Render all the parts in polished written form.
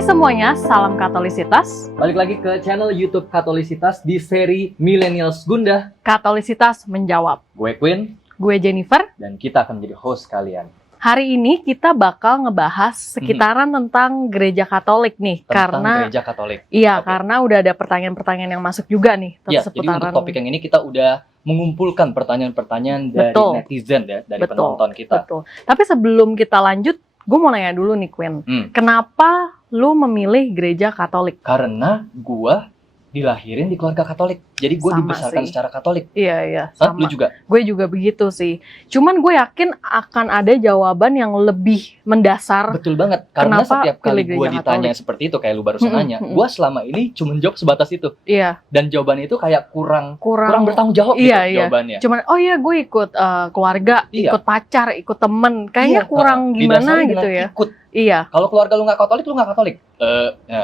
Hai semuanya, salam Katolisitas. Balik lagi ke channel YouTube Katolisitas di seri Millennials Gundah. Katolisitas menjawab. Gue Quinn, Gue Jennifer. dan kita akan menjadi host kalian. Hari ini kita bakal ngebahas sekitaran tentang gereja Katolik nih, Tentang gereja Katolik. Iya, Oke. karena udah ada pertanyaan-pertanyaan yang masuk juga nih. Ya, jadi untuk topik yang ini kita udah mengumpulkan pertanyaan-pertanyaan dari Betul. netizen ya, dari Betul. penonton kita. Betul. Tapi sebelum kita lanjut, gue mau nanya dulu nih Quinn. Kenapa lu memilih gereja Katolik? Karena gua dilahirin di keluarga Katolik. Jadi gue Sama dibesarkan sih. secara Katolik. Iya, Hah, sama. lu juga? Gue juga begitu sih. Cuman gue yakin akan ada jawaban yang lebih mendasar. Betul banget. Karena Kenapa setiap pilih kali gue gereja ditanya Katolik? seperti itu, kayak lu barusan nanya, gue selama ini cuma jawab sebatas itu. Iya, Dan jawabannya itu kayak kurang bertanggung jawab Iya, gitu iya. jawabannya. Cuman, oh iya gue ikut keluarga, Iya. ikut pacar, ikut temen. Kayaknya Iya, kurang gimana didasari gitu dengan ya. Ikut. Iya, Kalau keluarga lu nggak Katolik, lu nggak Katolik.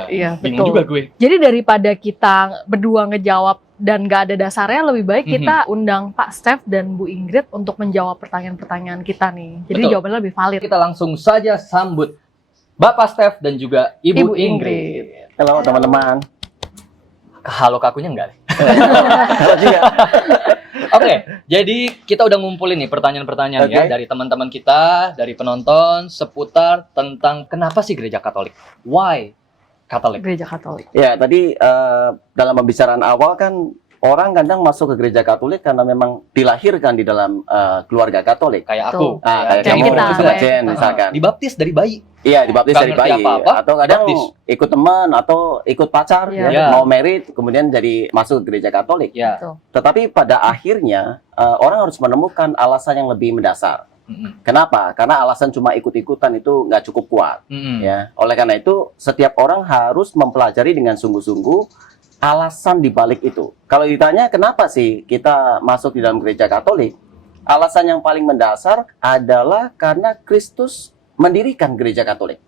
iya Bingung betul. juga gue. Jadi daripada kita berdua ngejawab dan gak ada dasarnya, lebih baik kita undang Pak Steph dan Bu Ingrid untuk menjawab pertanyaan-pertanyaan kita nih. Jadi Betul. jawabannya lebih valid. Kita langsung saja sambut Bapak Steph dan juga Ibu Ingrid. Halo teman-teman. Halo kakunya enggak? Halo juga. Oke, jadi kita udah ngumpulin nih pertanyaan-pertanyaan ya Oke. dari teman-teman kita, dari penonton seputar tentang kenapa sih gereja Katolik? Why Katolik? Gereja Katolik. Ya, tadi dalam pembicaraan awal kan orang kadang masuk ke gereja Katolik karena memang dilahirkan di dalam keluarga Katolik. Kayak Betul. aku. Kayak Kayak kamu kita, juga kayak Jen kita. misalkan. Dibaptis dari bayi. Iya, dibaptis Nggak dari ngerti bayi. apa-apa, Atau kadang dibaptis. ikut teman atau ikut pacar, Iya. Iya. mau married, kemudian jadi masuk ke gereja Katolik. Ya. Betul. Tetapi pada akhirnya orang harus menemukan alasan yang lebih mendasar. Mm-mm. Kenapa? Karena alasan cuma ikut-ikutan itu nggak cukup kuat. Mm-mm. Ya, oleh karena itu setiap orang harus mempelajari dengan sungguh-sungguh alasan di balik itu. Kalau ditanya kenapa sih kita masuk di dalam gereja Katolik, alasan yang paling mendasar adalah karena Kristus mendirikan gereja Katolik.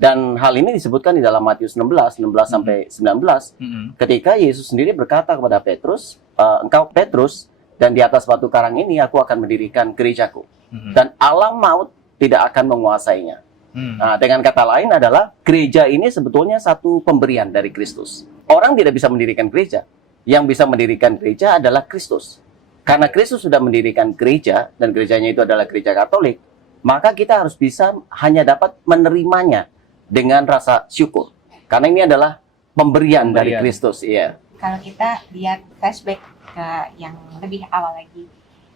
Dan hal ini disebutkan di dalam Matius 16 sampai 19, Mm-mm. ketika Yesus sendiri berkata kepada Petrus, engkau Petrus, dan di atas batu karang ini aku akan mendirikan gerejaku. Mm-mm. Dan alam maut tidak akan menguasainya. Mm. Nah, dengan kata lain adalah gereja ini sebetulnya satu pemberian dari Kristus. Orang tidak bisa mendirikan gereja. Yang bisa mendirikan gereja adalah Kristus. Karena Kristus sudah mendirikan gereja dan gerejanya itu adalah gereja Katolik, maka kita harus bisa hanya dapat menerimanya dengan rasa syukur. Karena ini adalah pemberian dari Kristus, iya. Kalau kita lihat flashback ke yang lebih awal lagi,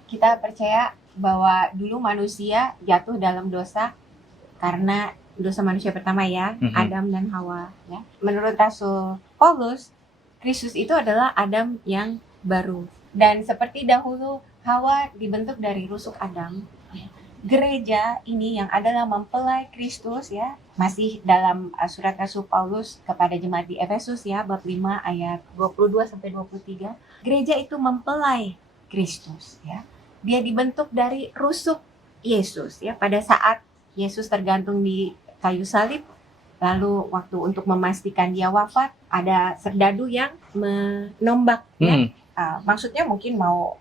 kita percaya bahwa dulu manusia jatuh dalam dosa karena dosa manusia pertama ya, Adam dan Hawa ya. Menurut Rasul Paulus, Kristus itu adalah Adam yang baru. Dan seperti dahulu Hawa dibentuk dari rusuk Adam, ya. Gereja ini yang adalah mempelai Kristus ya, masih dalam surat Rasul Paulus kepada jemaat di Efesus ya, bab 5 ayat 22 sampai 23. Gereja itu mempelai Kristus ya. Dia dibentuk dari rusuk Yesus ya, pada saat Yesus tergantung di kayu salib, lalu waktu untuk memastikan dia wafat, ada serdadu yang menombak ya. Maksudnya mungkin mau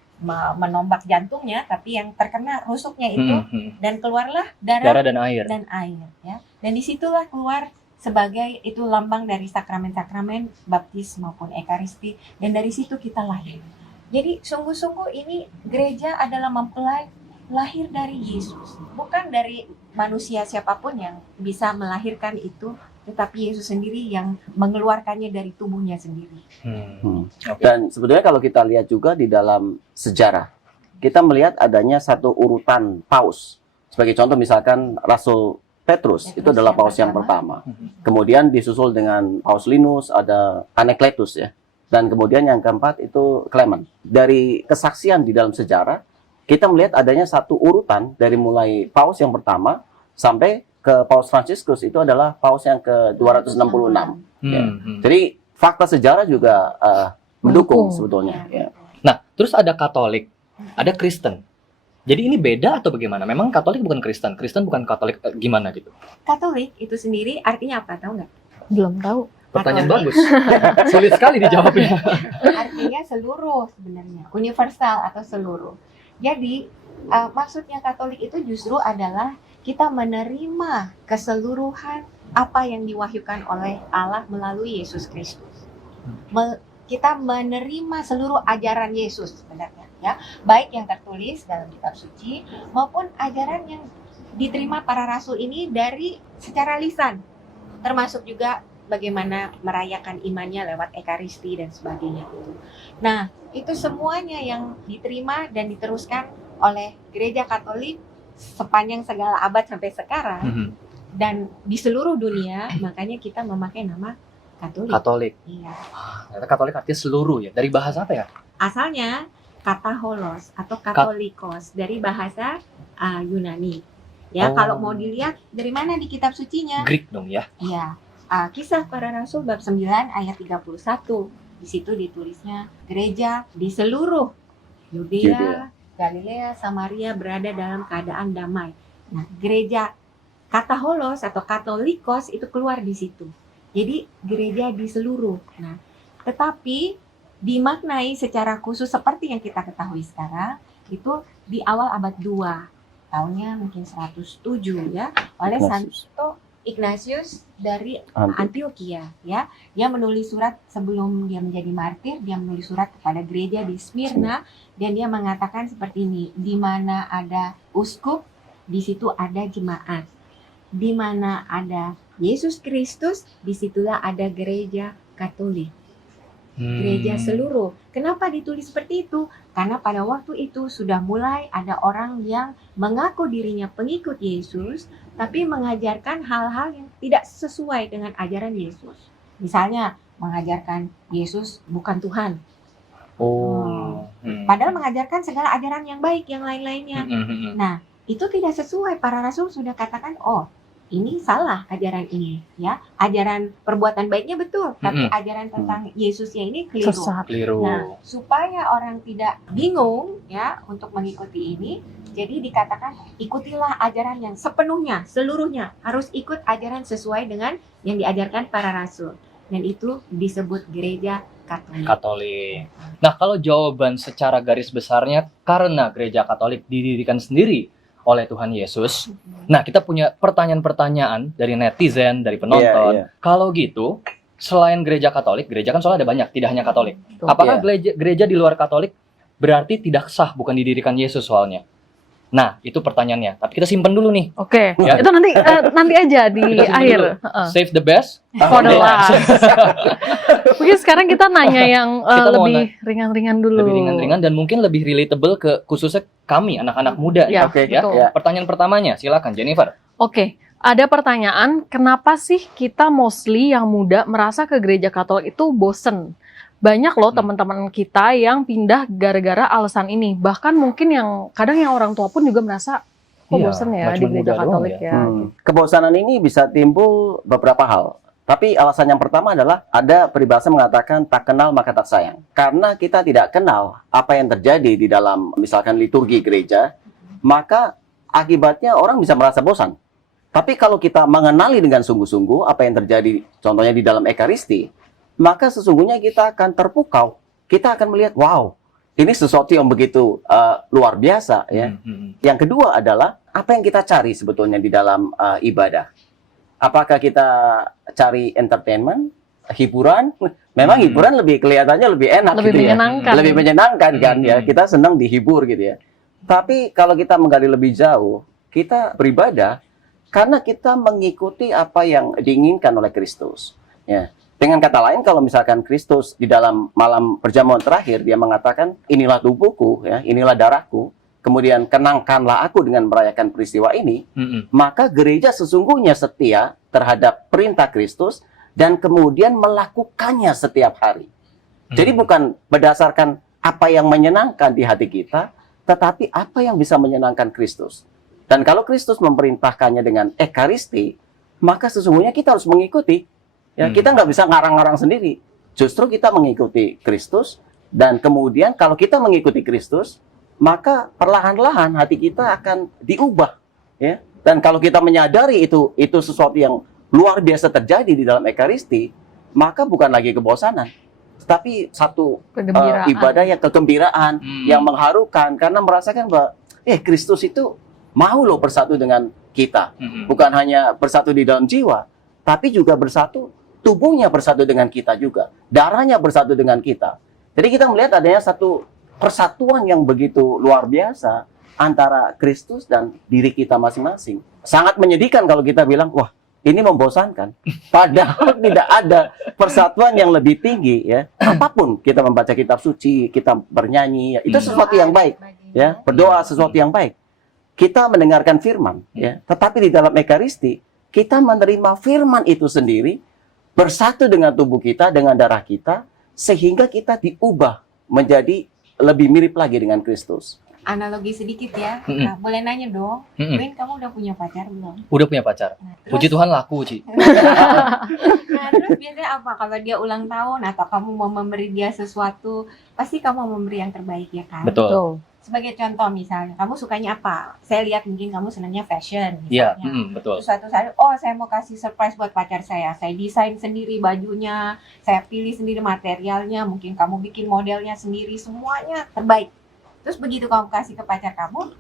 menombak jantungnya, tapi yang terkena rusuknya itu, dan keluarlah darah dan air. ya. Dan disitulah keluar sebagai itu lambang dari sakramen-sakramen baptis maupun ekaristi, dan dari situ kita lahir. Jadi sungguh-sungguh ini gereja adalah mempelai lahir dari Yesus, bukan dari manusia siapapun yang bisa melahirkan itu, tetapi Yesus sendiri yang mengeluarkannya dari tubuhnya sendiri. Dan sebetulnya kalau kita lihat juga di dalam sejarah, kita melihat adanya satu urutan paus. Sebagai contoh misalkan Rasul Petrus itu adalah paus yang pertama. Kemudian disusul dengan Paus Linus, ada Anakletus ya. Dan kemudian yang keempat itu Clement. Dari kesaksian di dalam sejarah, kita melihat adanya satu urutan dari mulai paus yang pertama sampai ke Paus Fransiskus, itu adalah paus yang ke-266. Ya. Jadi fakta sejarah juga mendukung sebetulnya. Ya. Nah, terus ada Katolik, ada Kristen. Jadi ini beda atau bagaimana? Memang Katolik bukan Kristen, Kristen bukan Katolik, gimana gitu? Katolik itu sendiri artinya apa, tahu nggak? Belum tahu. Pertanyaan Katolik. bagus. Sulit sekali dijawabnya. Artinya seluruh sebenarnya, universal atau seluruh. Jadi maksudnya Katolik itu justru adalah kita menerima keseluruhan apa yang diwahyukan oleh Allah melalui Yesus Kristus. Kita menerima seluruh ajaran Yesus sebenarnya, ya, baik yang tertulis dalam kitab suci maupun ajaran yang diterima para rasul ini dari secara lisan, termasuk juga bagaimana merayakan imannya lewat ekaristi dan sebagainya itu. Nah, itu semuanya yang diterima dan diteruskan oleh Gereja Katolik sepanjang segala abad sampai sekarang dan di seluruh dunia, makanya kita memakai nama Katolik. Katolik. Iya. Ternyata Katolik artinya seluruh ya. Dari bahasa apa ya? Asalnya kata holos atau katolikos dari bahasa Yunani. Ya, Oh. kalau mau dilihat dari mana di kitab sucinya? Greek dong ya. Iya. Kisah Para Rasul bab 9 ayat 31. Di situ ditulisnya gereja di seluruh Yudea, Galilea, Samaria berada dalam keadaan damai. Nah, gereja kata holos atau katolikos itu keluar di situ. Jadi gereja di seluruh. Nah, tetapi dimaknai secara khusus seperti yang kita ketahui sekarang itu di awal abad 2. Tahunnya mungkin 107 ya, oleh Santo Ignatius dari Antioquia ya. Dia menulis surat sebelum dia menjadi martir, dia menulis surat kepada gereja di Smyrna dan dia mengatakan seperti ini, di mana ada uskup, di situ ada jemaat. Di mana ada Yesus Kristus, disitulah ada gereja Katolik. Gereja seluruh. Kenapa ditulis seperti itu? Karena pada waktu itu sudah mulai ada orang yang mengaku dirinya pengikut Yesus, tapi mengajarkan hal-hal yang tidak sesuai dengan ajaran Yesus. Misalnya, mengajarkan Yesus bukan Tuhan. Padahal mengajarkan segala ajaran yang baik, yang lain-lainnya. Nah, itu tidak sesuai. Para rasul sudah katakan, oh, ini salah ajaran ini, ya. Ajaran perbuatan baiknya betul, tapi ajaran tentang Yesusnya ini keliru. Sesat. Nah, supaya orang tidak bingung, ya, untuk mengikuti ini, jadi dikatakan ikutilah ajaran yang sepenuhnya, seluruhnya harus ikut ajaran sesuai dengan yang diajarkan para rasul, dan itu disebut gereja Katolik. Katolik. Nah, kalau jawaban secara garis besarnya karena gereja Katolik didirikan sendiri oleh Tuhan Yesus. Nah, kita punya pertanyaan-pertanyaan dari netizen, dari penonton. Kalau gitu, selain gereja Katolik, gereja kan soalnya ada banyak, tidak hanya Katolik. Apakah gereja di luar Katolik berarti tidak sah, bukan didirikan Yesus soalnya? Nah, itu pertanyaannya. Tapi kita simpen dulu nih. Oke, Ya. itu nanti aja di Kita simpen akhir. dulu. Save the best For the last. Mungkin sekarang kita nanya yang Kita mau lebih ringan-ringan dulu. lebih ringan-ringan dan mungkin lebih relatable ke khususnya kami anak-anak muda. Ya, Oke, betul. ya. Pertanyaan pertamanya, silakan Jennifer. Oke, ada pertanyaan, kenapa sih kita mostly yang muda merasa ke gereja Katolik itu bosen? Banyak loh teman-teman kita yang pindah gara-gara alasan ini. Bahkan mungkin yang kadang yang orang tua pun juga merasa kok Iya, bosen ya nggak di cuma gereja muda doang Katolik ya. ya. Kebosanan ini bisa timbul beberapa hal. Tapi alasan yang pertama adalah ada peribahasa mengatakan tak kenal maka tak sayang. Karena kita tidak kenal apa yang terjadi di dalam misalkan liturgi gereja, maka akibatnya orang bisa merasa bosan. Tapi kalau kita mengenali dengan sungguh-sungguh apa yang terjadi contohnya di dalam ekaristi, maka sesungguhnya kita akan terpukau. Kita akan melihat, wow, ini sesuatu yang begitu luar biasa ya. Yang kedua adalah apa yang kita cari sebetulnya di dalam ibadah. Apakah kita cari entertainment, hiburan? Memang hiburan lebih kelihatannya lebih enak Lebih gitu menyenangkan. ya. Lebih menyenangkan kan ya. Kita senang dihibur gitu ya. Tapi kalau kita menggali lebih jauh, kita beribadah karena kita mengikuti apa yang diinginkan oleh Kristus. Ya. Dengan kata lain, kalau misalkan Kristus di dalam malam perjamuan terakhir, dia mengatakan, inilah tubuhku, ya, inilah darahku, kemudian kenangkanlah aku dengan merayakan peristiwa ini, maka gereja sesungguhnya setia terhadap perintah Kristus dan kemudian melakukannya setiap hari. Jadi bukan berdasarkan apa yang menyenangkan di hati kita, tetapi apa yang bisa menyenangkan Kristus. Dan kalau Kristus memerintahkannya dengan ekaristi, maka sesungguhnya kita harus mengikuti. Ya, kita nggak bisa ngarang-ngarang sendiri. Justru kita mengikuti Kristus, dan kemudian kalau kita mengikuti Kristus, maka perlahan-lahan hati kita akan diubah. Ya. Dan kalau kita menyadari itu sesuatu yang luar biasa terjadi di dalam ekaristi, maka bukan lagi kebosanan, tapi satu Kegembiraan. ibadah yang kegembiraan, yang mengharukan, karena merasakan bahwa Kristus itu mau loh bersatu dengan kita. Bukan hanya bersatu di dalam jiwa, tapi juga bersatu, tubuhnya bersatu dengan kita juga, darahnya bersatu dengan kita. Jadi kita melihat adanya satu persatuan yang begitu luar biasa antara Kristus dan diri kita masing-masing. Sangat menyedihkan kalau kita bilang, wah, ini membosankan. Padahal tidak ada persatuan yang lebih tinggi, ya. Apapun kita membaca kitab suci, kita bernyanyi, ya, itu sesuatu yang baik, ya. Berdoa sesuatu yang baik. Kita mendengarkan firman, ya. Tetapi di dalam Ekaristi, kita menerima firman itu sendiri, bersatu dengan tubuh kita, dengan darah kita, sehingga kita diubah menjadi lebih mirip lagi dengan Kristus. Analogi sedikit ya. Nah, boleh nanya dong, Win, kamu udah punya pacar belum? Udah punya pacar. Nah, Puji Tuhan laku, Ci. Nah, terus biasanya apa? Kalau dia ulang tahun atau kamu mau memberi dia sesuatu, pasti kamu memberi yang terbaik ya kan? Betul. Tuh. Sebagai contoh misalnya, kamu sukanya apa? Saya lihat mungkin kamu senangnya fashion Iya, misalnya. betul. Terus suatu saat, oh saya mau kasih surprise buat pacar saya desain sendiri bajunya, saya pilih sendiri materialnya, mungkin kamu bikin modelnya sendiri, semuanya terbaik. Terus begitu kamu kasih ke pacar kamu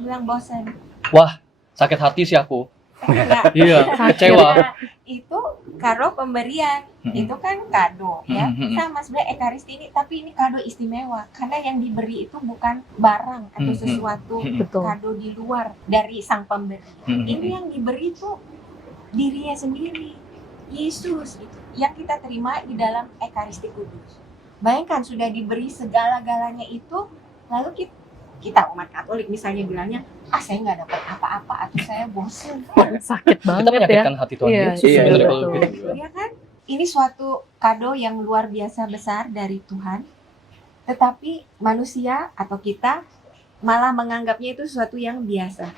bilang bosan. Wah, sakit hati sih aku. Enggak. Iya, kecewa. Nah, itu kado pemberian, itu kan kado ya. Sama sebenarnya Ekaristi ini, tapi ini kado istimewa karena yang diberi itu bukan barang atau sesuatu Betul. kado di luar dari sang pemberi. Ini yang diberi itu dirinya sendiri, Yesus gitu, yang kita terima di dalam Ekaristi Kudus. Bayangkan sudah diberi segala-galanya itu, lalu kita umat Katolik misalnya bilangnya, saya nggak dapat apa-apa atau saya bosan. Sakit Kita banget ya. menyakitkan hati Tuhan Iya, Yesus iya, sebenarnya betul. kalau gitu. Iya kan? Ini suatu kado yang luar biasa besar dari Tuhan. Tetapi manusia atau kita malah menganggapnya itu sesuatu yang biasa,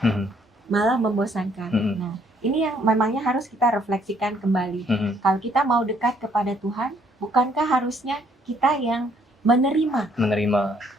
malah membosankan. Nah, ini yang memangnya harus kita refleksikan kembali. Kalau kita mau dekat kepada Tuhan, bukankah harusnya kita yang menerima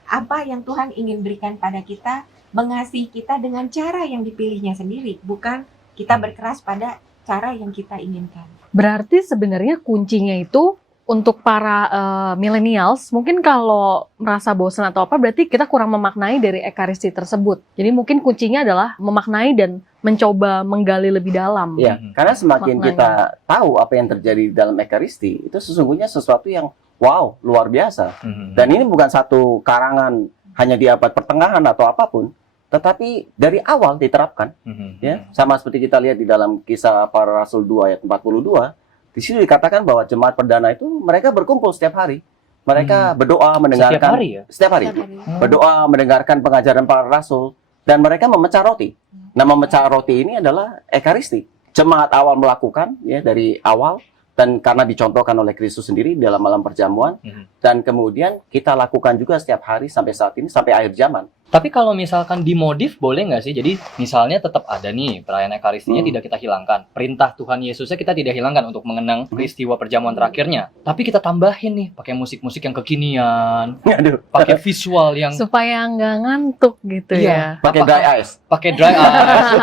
apa yang Tuhan ingin berikan pada kita, mengasihi kita dengan cara yang dipilihnya sendiri, bukan kita berkeras pada cara yang kita inginkan. Berarti sebenarnya kuncinya itu untuk para millennials, mungkin kalau merasa bosan atau apa, berarti kita kurang memaknai dari Ekaristi tersebut. Jadi mungkin kuncinya adalah memaknai dan mencoba menggali lebih dalam. Ya, karena semakin Maknanya. kita tahu apa yang terjadi di dalam Ekaristi, itu sesungguhnya sesuatu yang wow, luar biasa. Dan ini bukan satu karangan hanya di abad pertengahan atau apapun, tetapi dari awal diterapkan. Ya, sama seperti kita lihat di dalam Kisah Para Rasul 2 ayat 42, di situ dikatakan bahwa jemaat perdana itu mereka berkumpul setiap hari. Mereka berdoa, mendengarkan Setiap hari ya? Setiap hari. Berdoa, mendengarkan pengajaran para rasul, dan mereka memecah roti. Nah, memecah roti ini adalah Ekaristi. Jemaat awal melakukan ya dari awal, dan karena dicontohkan oleh Kristus sendiri dalam malam perjamuan, dan kemudian kita lakukan juga setiap hari sampai saat ini, sampai akhir zaman. Tapi kalau misalkan dimodif boleh nggak sih? Jadi misalnya tetap ada nih perayaan Ekaristinya tidak kita hilangkan. Perintah Tuhan Yesusnya kita tidak hilangkan untuk mengenang peristiwa perjamuan terakhirnya. Tapi kita tambahin nih pakai musik-musik yang kekinian, Aduh, pakai visual yang Supaya nggak ngantuk gitu ya. pakai dry ice. pakai dry ice.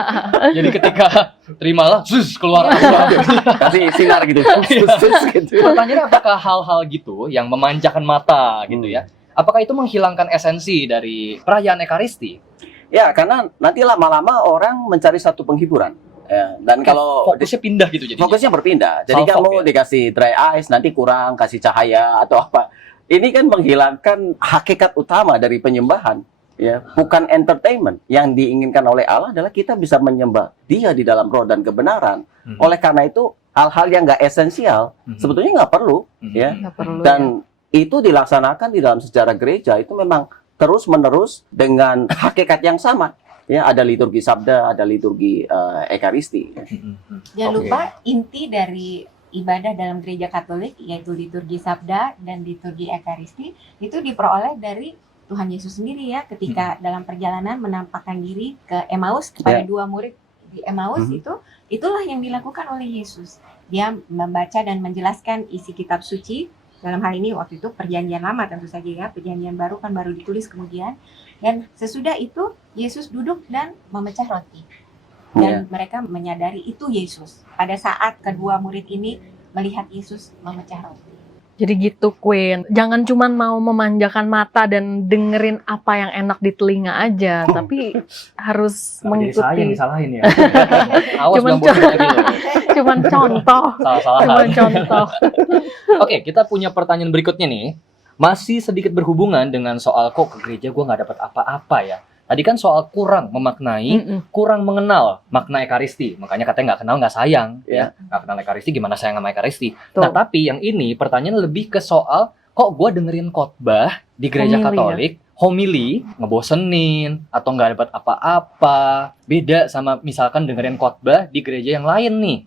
Jadi ketika terimalah, sus keluar asap. Kasih sinar gitu. Gitu. Pertanyaannya apakah hal-hal gitu yang memanjakan mata gitu ya? Apakah itu menghilangkan esensi dari perayaan Ekaristi? Ya, karena nanti lama-lama orang mencari satu penghiburan. Ya, dan kalau Fokusnya pindah gitu jadinya. fokusnya berpindah. Jadi Salfok, kamu ya? dikasih dry ice, nanti kurang kasih cahaya atau apa. Ini kan menghilangkan hakikat utama dari penyembahan. Ya, bukan entertainment. Yang diinginkan oleh Allah adalah kita bisa menyembah Dia di dalam roh dan kebenaran. Oleh karena itu, hal-hal yang nggak esensial sebetulnya nggak perlu. Ya, Nggak perlu. dan itu dilaksanakan di dalam sejarah gereja itu memang terus-menerus dengan hakikat yang sama. Ya, ada liturgi sabda, ada liturgi Ekaristi. Jangan lupa inti dari ibadah dalam gereja Katolik, yaitu liturgi sabda dan liturgi Ekaristi, itu diperoleh dari Tuhan Yesus sendiri ya, ketika dalam perjalanan menampakkan diri ke Emmaus kepada dua murid di Emmaus, itulah yang dilakukan oleh Yesus. Dia membaca dan menjelaskan isi kitab suci. Dalam hal ini waktu itu perjanjian lama tentu saja ya, perjanjian baru kan baru ditulis kemudian. Dan sesudah itu Yesus duduk dan memecah roti. Dan mereka menyadari itu Yesus. Pada saat kedua murid ini melihat Yesus memecah roti. Jadi gitu Queen, jangan cuman mau memanjakan mata dan dengerin apa yang enak di telinga aja, tapi harus Jadi saya yang mengikuti. disalahin ya. Awas Cuman dong bosan lagi loh. Cuman contoh, Salah-salahan. cuman contoh. Oke, kita punya pertanyaan berikutnya nih. Masih sedikit berhubungan dengan soal kok ke gereja gue nggak dapat apa-apa ya. Tadi kan soal kurang memaknai, Mm-mm. kurang mengenal makna Ekaristi. Makanya katanya nggak kenal nggak sayang. Iya. Ya, nggak kenal Ekaristi gimana sayang sama Ekaristi. Tuh. Nah, tapi yang ini pertanyaan lebih ke soal kok gue dengerin khotbah di gereja Homili, Katolik, homili, ngebosenin atau nggak dapat apa-apa. Beda sama misalkan dengerin khotbah di gereja yang lain nih.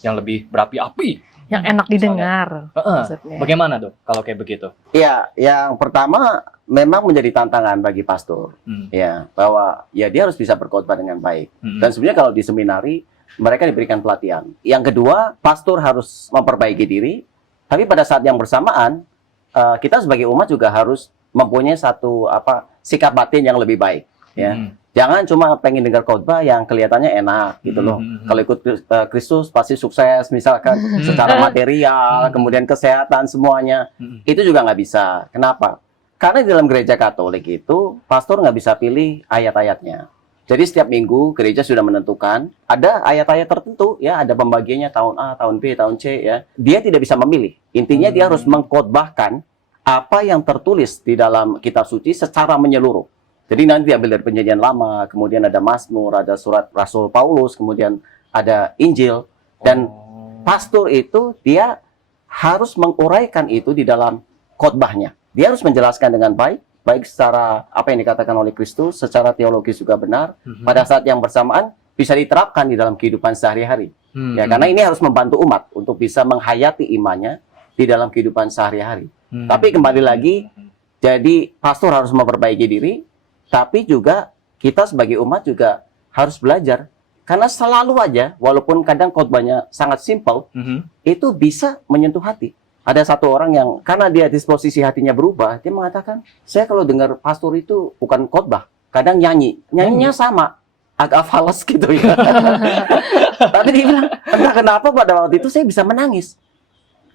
Yang lebih berapi-api. Yang enak didengar. Heeh. Maksudnya. Bagaimana dok kalau kayak begitu? Ya, yang pertama memang menjadi tantangan bagi pastor, ya, bahwa ya dia harus bisa berkhotbah dengan baik. Dan sebenarnya kalau di seminari mereka diberikan pelatihan. Yang kedua, pastor harus memperbaiki diri, tapi pada saat yang bersamaan kita sebagai umat juga harus mempunyai satu sikap batin yang lebih baik, ya. Jangan cuma pengen dengar khotbah yang kelihatannya enak gitu loh. Kalau ikut Kristus pasti sukses misalkan secara material, kemudian kesehatan semuanya. Itu juga nggak bisa. Kenapa? Karena di dalam gereja Katolik itu pastor nggak bisa pilih ayat-ayatnya. Jadi setiap minggu gereja sudah menentukan ada ayat-ayat tertentu, ya, ada pembagiannya tahun A, tahun B, tahun C, ya. Dia tidak bisa memilih. Intinya dia harus mengkhotbahkan apa yang tertulis di dalam kitab suci secara menyeluruh. Jadi nanti diambil dari Perjanjian Lama, kemudian ada Mazmur, ada surat Rasul Paulus, kemudian ada Injil, dan pastor itu dia harus menguraikan itu di dalam khotbahnya. Dia harus menjelaskan dengan baik, baik secara apa yang dikatakan oleh Kristus, secara teologis juga benar, pada saat yang bersamaan bisa diterapkan di dalam kehidupan sehari-hari. Ya, karena ini harus membantu umat untuk bisa menghayati imannya di dalam kehidupan sehari-hari. Tapi kembali lagi, jadi pastor harus memperbaiki diri, tapi juga kita sebagai umat juga harus belajar. Karena selalu aja, walaupun kadang khotbahnya sangat simpel, itu bisa menyentuh hati. Ada satu orang yang, karena dia disposisi hatinya berubah, dia mengatakan, saya kalau dengar pastor itu bukan khotbah, kadang nyanyinya sama, agak fals gitu ya. Tapi dia bilang, entah kenapa pada waktu itu saya bisa menangis.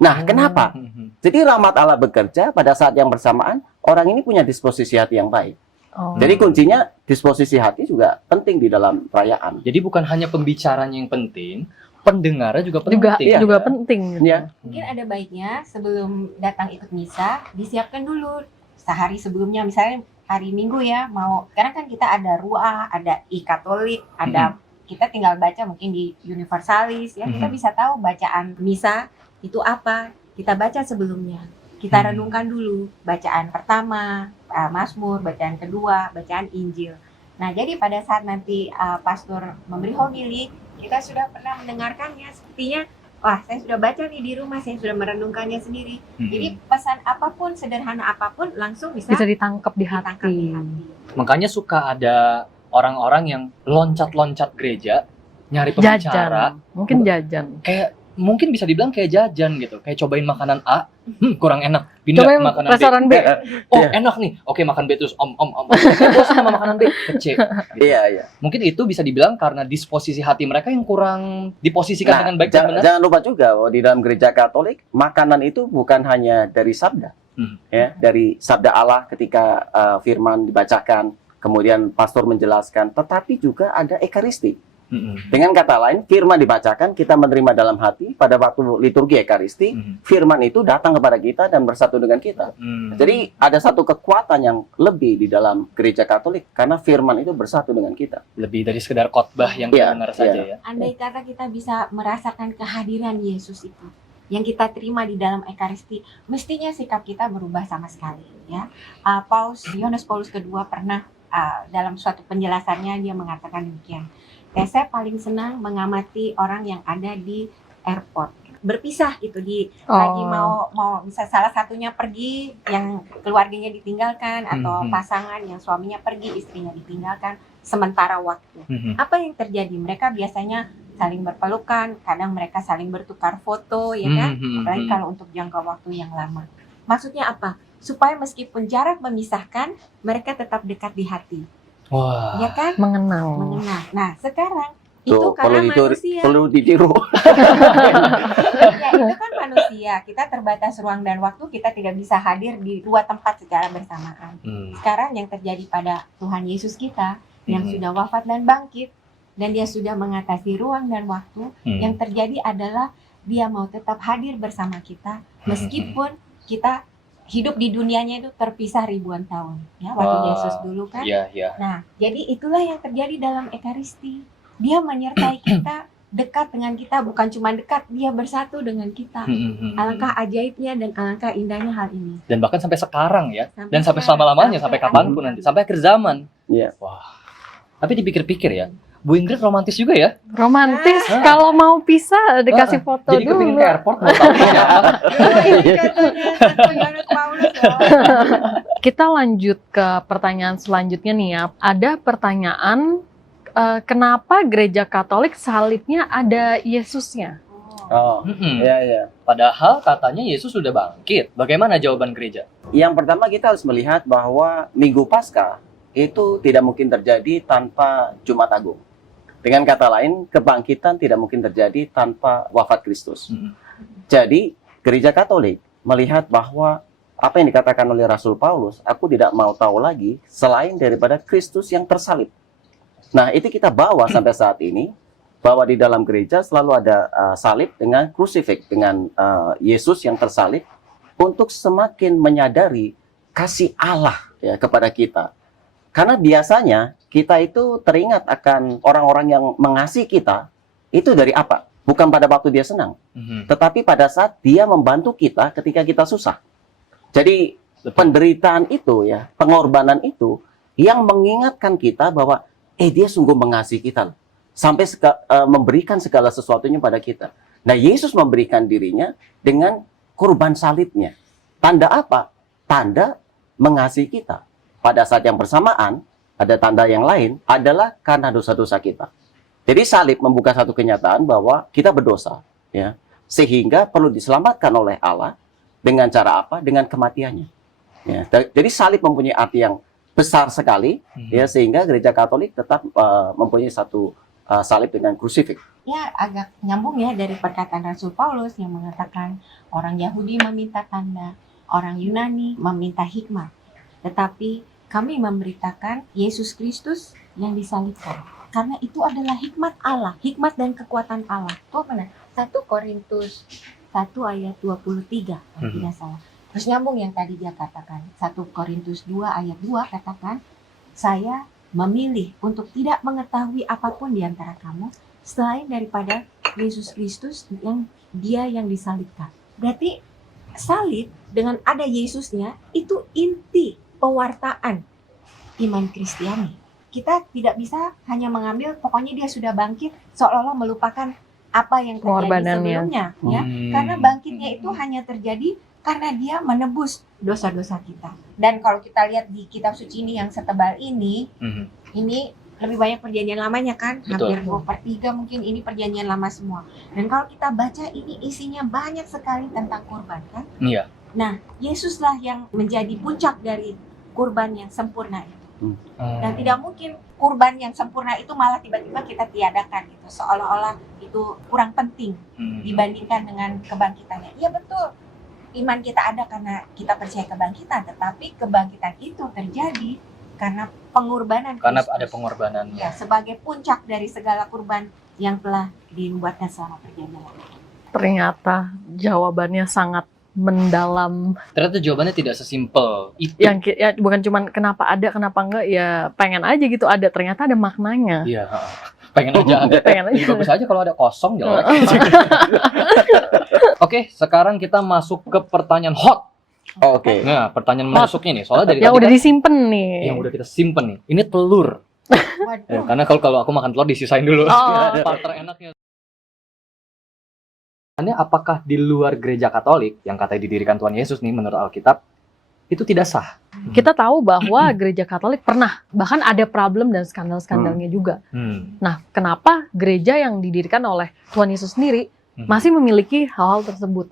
Nah, kenapa? Jadi rahmat Allah bekerja pada saat yang bersamaan, orang ini punya disposisi hati yang baik. Jadi kuncinya disposisi hati juga penting di dalam perayaan. Jadi bukan hanya pembicaranya yang penting, pendengarnya juga penting. Juga penting. Gitu. Ya. Mungkin ada baiknya sebelum datang ikut misa disiapkan dulu sehari sebelumnya, misalnya hari Minggu ya, mau karena kan kita ada Ruah, ada I-Katolik, ada kita tinggal baca mungkin di Universalis ya, kita bisa tahu bacaan misa itu apa, kita baca sebelumnya. Kita renungkan dulu bacaan pertama, Mazmur, bacaan kedua, bacaan Injil. Nah, jadi pada saat nanti pastor memberi homili, kita sudah pernah mendengarkannya. Sepertinya, wah, saya sudah baca nih di rumah, saya sudah merenungkannya sendiri. Jadi pesan apapun, sederhana apapun, langsung bisa ditangkap di ditangkap hati. di hati. Makanya suka ada orang-orang yang loncat-loncat gereja, nyari pembicara. Jajan, mungkin jajan. Kayak mungkin bisa dibilang kayak jajan gitu. Kayak cobain makanan A, kurang enak. Pindah Cobain ke makanan restoran B. B. Oh, enak nih. Oke, makan B terus om. Bosan sama makanan B, ke C. Gitu. Iya. Mungkin itu bisa dibilang karena disposisi hati mereka yang kurang diposisikan dengan baik dan benar. Jangan lupa juga bahwa di dalam gereja Katolik makanan itu bukan hanya dari sabda, ya, dari sabda Allah ketika firman dibacakan, kemudian pastor menjelaskan, tetapi juga ada Ekaristi. Dengan kata lain, firman dibacakan, kita menerima dalam hati pada waktu liturgi Ekaristi, firman itu datang kepada kita dan bersatu dengan kita. Jadi ada satu kekuatan yang lebih di dalam gereja Katolik karena firman itu bersatu dengan kita. Lebih dari sekedar khotbah yang kita dengar saja ya. Andai kata kita bisa merasakan kehadiran Yesus itu yang kita terima di dalam Ekaristi, mestinya sikap kita berubah sama sekali ya. Yohanes Paulus kedua pernah dalam suatu penjelasannya dia mengatakan demikian. Saya paling senang mengamati orang yang ada di airport, berpisah gitu lagi mau bisa salah satunya pergi, yang keluarganya ditinggalkan, atau pasangan yang suaminya pergi, istrinya ditinggalkan sementara waktu. Apa yang terjadi? Mereka biasanya saling berpelukan, kadang mereka saling bertukar foto, ya kan? Apalagi kalau untuk jangka waktu yang lama. Maksudnya apa? Supaya meskipun jarak memisahkan, mereka tetap dekat di hati. Wah. Ya kan? Mengenal. Nah, sekarang Tuh, karena perlu manusia. perlu ditiru. Ya, itu kan manusia. Kita terbatas ruang dan waktu, kita tidak bisa hadir di dua tempat secara bersamaan. Sekarang yang terjadi pada Tuhan Yesus kita yang sudah wafat dan bangkit, dan dia sudah mengatasi ruang dan waktu, yang terjadi adalah dia mau tetap hadir bersama kita meskipun kita hidup di dunianya itu terpisah ribuan tahun, ya, waktu Wah. Yesus dulu kan. Iya, iya. Nah, jadi itulah yang terjadi dalam Ekaristi. Dia menyertai kita, dekat dengan kita, bukan cuma dekat, dia bersatu dengan kita. Alangkah ajaibnya dan alangkah indahnya hal ini. Dan bahkan sampai sekarang ya. Dan sampai sekarang, selama-lamanya, sampai kapanpun nanti, sampai akhir zaman. Iya. Wah. Tapi dipikir-pikir ya, Bu Ingrid romantis juga ya. Romantis. Ah. Kalau mau pisah dikasih foto Jadi dulu. kepingin ke airport mau tahu siapa. Ini katanya Santo Yohanes Paulus loh. Kita lanjut ke pertanyaan selanjutnya nih ya. Ada pertanyaan, kenapa gereja Katolik salibnya ada Yesusnya? Oh, iya, iya. Padahal katanya Yesus sudah bangkit. Bagaimana jawaban gereja? Yang pertama kita harus melihat bahwa Minggu Paskah itu tidak mungkin terjadi tanpa Jumat Agung. Dengan kata lain, kebangkitan tidak mungkin terjadi tanpa wafat Kristus. Jadi, gereja Katolik melihat bahwa apa yang dikatakan oleh Rasul Paulus, aku tidak mau tahu lagi selain daripada Kristus yang tersalib. Nah, itu kita bawa sampai saat ini, bahwa di dalam gereja selalu ada salib dengan krusifik, dengan Yesus yang tersalib, untuk semakin menyadari kasih Allah ya, kepada kita. Karena biasanya kita itu teringat akan orang-orang yang mengasihi kita, itu dari apa? Bukan pada waktu dia senang, tetapi pada saat dia membantu kita ketika kita susah. Jadi penderitaan itu ya, pengorbanan itu yang mengingatkan kita bahwa dia sungguh mengasihi kita loh. Sampai memberikan segala sesuatunya pada kita. Nah, Yesus memberikan dirinya dengan kurban salibnya. Tanda apa? Tanda mengasihi kita. Pada saat yang bersamaan, ada tanda yang lain adalah karena dosa-dosa kita. Jadi salib membuka satu kenyataan bahwa kita berdosa, ya, sehingga perlu diselamatkan oleh Allah dengan cara apa? Dengan kematiannya. Ya, jadi salib mempunyai arti yang besar sekali, ya, sehingga gereja Katolik tetap mempunyai satu salib dengan krusifik. Ya, agak nyambung ya dari perkataan Rasul Paulus yang mengatakan orang Yahudi meminta tanda, orang Yunani meminta hikmat. Tetapi kami memberitakan Yesus Kristus yang disalibkan. Karena itu adalah hikmat Allah, hikmat dan kekuatan Allah. Itu apa? 1 Korintus 1 ayat 23, tidak salah. Terus nyambung yang tadi dia katakan. 1 Korintus 2 ayat 2 katakan, saya memilih untuk tidak mengetahui apapun di antara kamu selain daripada Yesus Kristus yang dia yang disalibkan. Berarti salib dengan ada Yesusnya itu inti pewartaan iman Kristiani. Kita tidak bisa hanya mengambil pokoknya dia sudah bangkit seolah-olah melupakan apa yang terjadi sebelumnya, ya. Karena bangkitnya itu hanya terjadi karena dia menebus dosa-dosa kita. Dan kalau kita lihat di kitab suci ini yang setebal ini, ini lebih banyak perjanjian lamanya kan, Betul. hampir 2/3 mungkin ini perjanjian lama semua. Dan kalau kita baca ini isinya banyak sekali tentang kurban kan. Iya. Nah, Yesuslah yang menjadi puncak dari kurban yang sempurna itu. Dan tidak mungkin kurban yang sempurna itu malah tiba-tiba kita tiadakan gitu, seolah-olah itu kurang penting dibandingkan dengan kebangkitannya. Iya betul, iman kita ada karena kita percaya kebangkitan, tetapi kebangkitan itu terjadi karena pengorbanan Karena Kristus. ada pengorbanannya. Ya, sebagai puncak dari segala kurban yang telah dibuatkan selama perjanjian lama. Ternyata jawabannya sangat mendalam. Ternyata jawabannya tidak sesimpel itu. Yang ya bukan cuman kenapa ada, kenapa enggak, ya pengen aja gitu ada. Ternyata ada maknanya. Iya. Pengen aja ada. Pengen aja. Jadi bagus aja kalau ada kosong jelek. Oke, sekarang kita masuk ke pertanyaan hot. Oke. Nah, pertanyaan masuknya nih. Soalnya dari Yang tadi udah kan disimpan nih. yang udah kita simpen nih. Ini telur. Waduh. Ya, karena kalau aku makan telur disisain dulu. Oh. Part terenaknya. Apakah di luar gereja Katolik yang katanya didirikan Tuhan Yesus nih menurut Alkitab itu tidak sah? Kita tahu bahwa gereja Katolik pernah, bahkan ada problem dan skandal-skandalnya juga. Nah, kenapa gereja yang didirikan oleh Tuhan Yesus sendiri masih memiliki hal-hal tersebut?